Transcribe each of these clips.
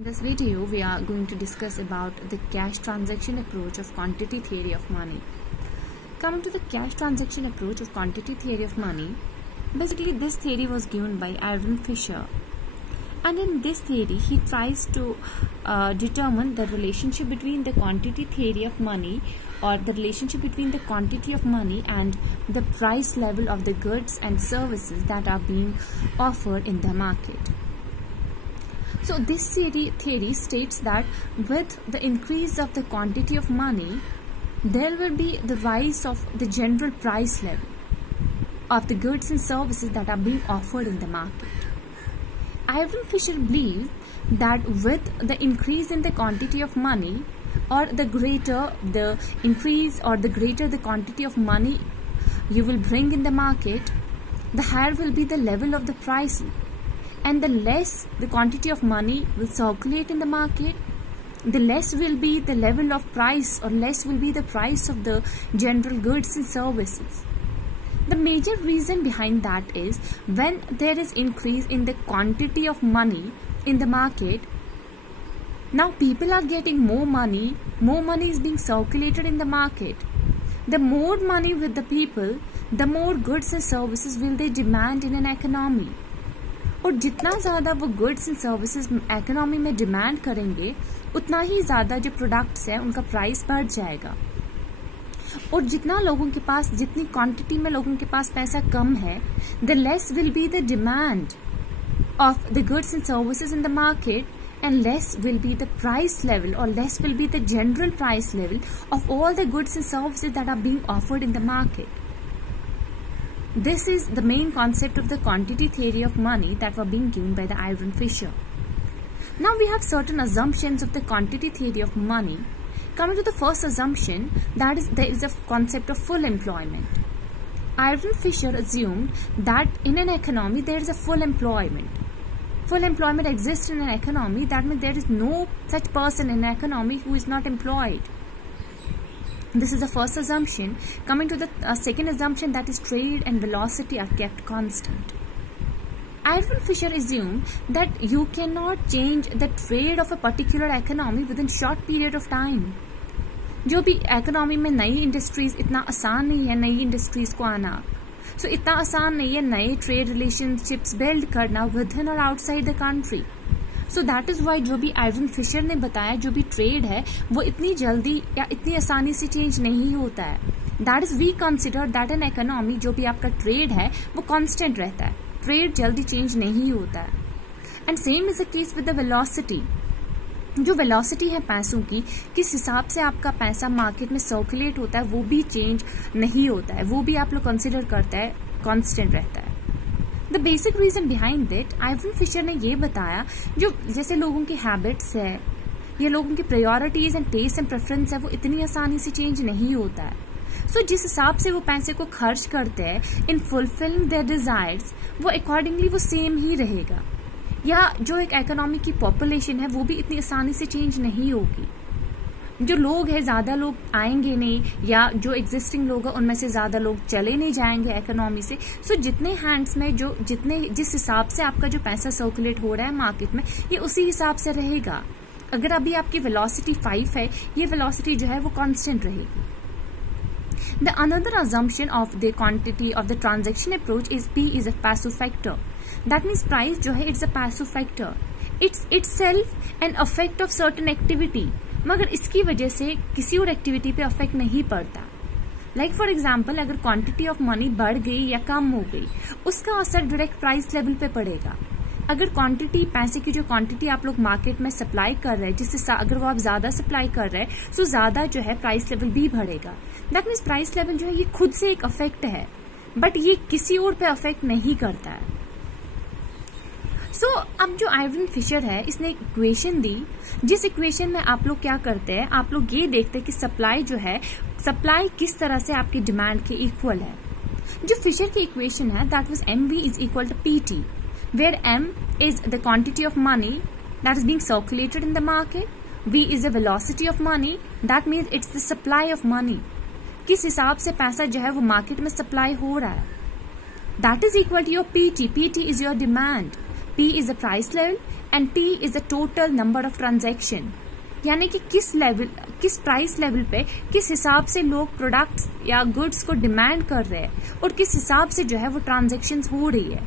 In this video, we are going to discuss about the cash transaction approach of quantity theory of money. Coming to the cash transaction approach of quantity theory of money, basically this theory was given by Irving Fisher. And in this theory, he tries to determine the relationship between the quantity theory of money, or the relationship between the quantity of money and the price level of the goods and services that are being offered in the market. So this theory states that with the increase of the quantity of money, there will be the rise of the general price level of the goods and services that are being offered in the market. Irving Fisher believes that with the increase in the quantity of money, or the greater the increase or the greater the quantity of money you will bring in the market, the higher will be the level of the price. And the less the quantity of money will circulate in the market, the less will be the level of price, or less will be the price of the general goods and services. The major reason behind that is when there is increase in the quantity of money in the market, now people are getting more money is being circulated in the market. The more money with the people, the more goods and services will they demand in an economy. और जितना ज़्यादा वो goods and services economy में demand करेंगे, उतना ही ज़्यादा जो products हैं उनका प्राइस बढ़ जाएगा. और जितना लोगों के पास, जितनी क्वांटिटी में लोगों के पास पैसा कम है, the less will be the demand of the goods and services in the market, and less will be the price level, or less will be the general price level of all the goods and services that are being offered in the market. This is the main concept of the quantity theory of money that were being given by the Irving Fisher. Now we have certain assumptions of the quantity theory of money. Coming to the first assumption, that is there is a concept of full employment. Irving Fisher assumed that in an economy there is a full employment. Full employment exists in an economy. That means there is no such person in an economy who is not employed. This is the first assumption. Coming to the second assumption, that is trade and velocity are kept constant. Irving Fisher assumed that you cannot change the trade of a particular economy within short period of time. जो भी economy में नई industries, इतना आसान नहीं है नई industries को आना. So इतना आसान नहीं है नए trade relationships build करना within or outside the country. So that is why जो भी Irving Fisher ने बताया, जो भी ट्रेड है वो इतनी जल्दी या इतनी आसानी से चेंज नहीं होता है. That is we consider that an economy, जो भी आपका ट्रेड है वो कांस्टेंट रहता है, ट्रेड जल्दी चेंज नहीं होता है. And same is the case with the velocity. जो वेलोसिटी है पैसों की, किस हिसाब से आपका पैसा मार्केट में सर्कुलेट होता है, वो भी चेंज नहीं होता है, वो भी आप लोग कंसिडर करते हैं कांस्टेंट रहता है. The basic reason behind that, आइवन फिशर ने ये बताया, जो जैसे लोगों की हैबिट्स है या लोगों की priorities and taste and preference है, वो इतनी आसानी से चेंज नहीं होता है. सो जिस हिसाब से वो पैसे को खर्च करते हैं इन फुलफिलिंग देयर डिजायर्स, वो अकॉर्डिंगली वो सेम ही रहेगा. या जो एक इकोनॉमी की पॉपुलेशन है वो भी इतनी आसानी से चेंज नहीं होगी. जो लोग हैं, ज्यादा लोग आएंगे नहीं, या जो एग्जिस्टिंग लोग हैं उनमें से ज्यादा लोग चले नहीं जाएंगे इकोनॉमी से. सो जितने हैंड्स में जिस हिसाब से आपका जो पैसा सर्कुलेट हो रहा है मार्केट में, ये उसी हिसाब से रहेगा. अगर अभी आपकी वेलोसिटी 5 है, ये वेलोसिटी जो है वो कांस्टेंट रहेगी. The another assumption of the quantity of the transaction approach is P is a passive factor. That means price जो है it's a passive factor. It's itself an effect of certain activity. मगर इसकी वजह से किसी और activity पे affect नहीं पड़ता. लाइक फॉर एग्जाम्पल, अगर क्वांटिटी ऑफ मनी बढ़ गई या कम हो गई, उसका असर डायरेक्ट प्राइस लेवल पे पड़ेगा. अगर क्वांटिटी, पैसे की जो क्वांटिटी आप लोग मार्केट में सप्लाई कर रहे हैं, जिससे अगर वो आप ज्यादा सप्लाई कर रहे हैं, सो ज्यादा जो है प्राइस लेवल भी बढ़ेगा. दैट मीन्स प्राइस लेवल जो है ये खुद से एक अफेक्ट है, बट ये किसी और पे अफेक्ट नहीं करता है. सो अब जो आइवन फिशर है, इसने एक इक्वेशन दी, जिस इक्वेशन में आप लोग क्या करते हैं, आप लोग ये देखते हैं कि सप्लाई जो है, सप्लाई किस तरह से आपकी डिमांड के इक्वल है. जो फिशर की इक्वेशन है, that was MV is equal to PT, where M is the quantity of money that is being circulated in the market, V is the velocity of money, that means it's the supply of money. किस हिसाब से पैसा जो है वो market में supply हो रहा है. That is equal to your PT. PT is your demand. P is the price level and T is the total number of transaction, यानी कि किस प्राइस लेवल पे किस हिसाब से लोग प्रोडक्ट्स या गुड्स को डिमांड कर रहे हैं और किस हिसाब से जो है वो ट्रांजैक्शंस हो रही है।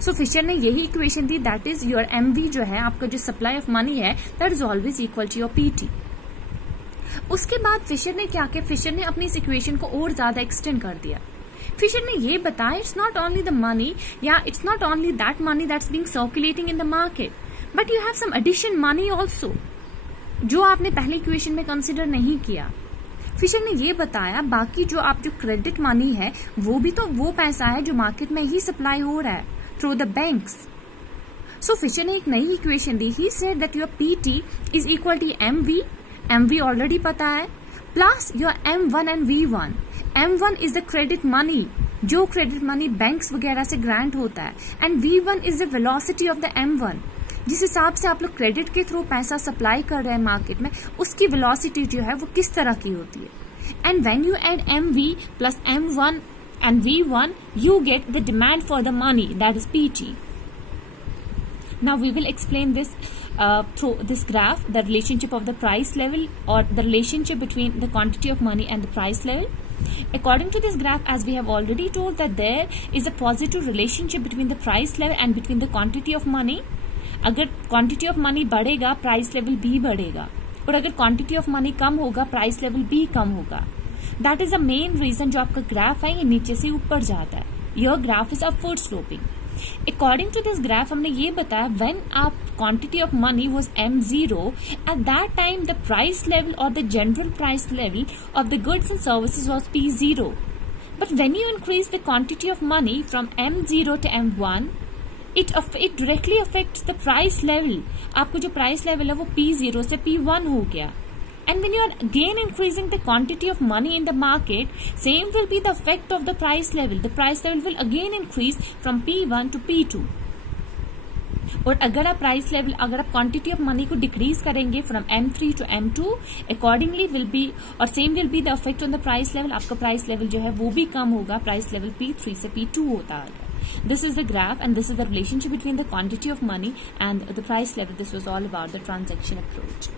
सो फिशर ने यही इक्वेशन दी, दैट इज योर एमवी जो है आपका जो सप्लाई ऑफ मनी है that is always equal to your PT. उसके बाद फिशर ने क्या किया, फिशर ने अपनी इस इक्वेशन को और ज्यादा एक्सटेंड कर दिया। फिशर ने ये बताया it's not only the money या it's not only that money that's being circulating in the market, but you have some addition money also जो आपने पहले इक्वेशन में कंसिडर नहीं किया। फिशर ने ये बताया बाकी जो क्रेडिट मनी है वो भी तो वो पैसा है जो मार्केट में ही सप्लाई हो रहा है through the banks. So Fisher ने एक नई इक्वेशन दी, he said that your PT is equal to MV, MV already पता है, plus your M1 and V1। M1 is the credit money, जो क्रेडिट मनी बैंक्स वगैरह से ग्रांट होता है, and V1 is the velocity of the M1, जिस हिसाब से आप लोग क्रेडिट के थ्रू पैसा सप्लाई कर रहे हैं मार्केट में, उसकी वेलोसिटी जो है वो किस तरह की होती है। And when you add MV plus M1 and V1, you get the demand for the money, that is PT. Now we will explain this through this graph, the relationship of the price level or the relationship between the quantity of money and the price level. According to this graph, as we have already told that there is a positive relationship between the price level and between the quantity of money. अगर quantity of money बढ़ेगा, price level भी बढ़ेगा, और अगर quantity of money कम होगा, price level भी कम होगा। That is the main reason जो आपका ग्राफ है ये नीचे से ऊपर जाता है, your graph is upward sloping. According to this graph हमने ये बताया व्हेन आप quantity of money was M0, at that time the price level और the general price level of the goods and services was P0, but when you increase the quantity of money from M0 to M1, it directly affects the price level। आपको जो price level है वो P0 से P1 हो गया। And when you are again increasing the quantity of money in the market, same will be the effect of the price level. The price level will again increase from P1 to P2. और अगर आप price level, अगर आप quantity of money को decrease करेंगे from M3 to M2, accordingly will be और same will be the effect on the price level. आपका price level जो है वो भी कम होगा, प्राइस लेवल P3 से P2 होता है। This is the graph and this is the relationship between the quantity of money and the price level. This was all about the transaction approach.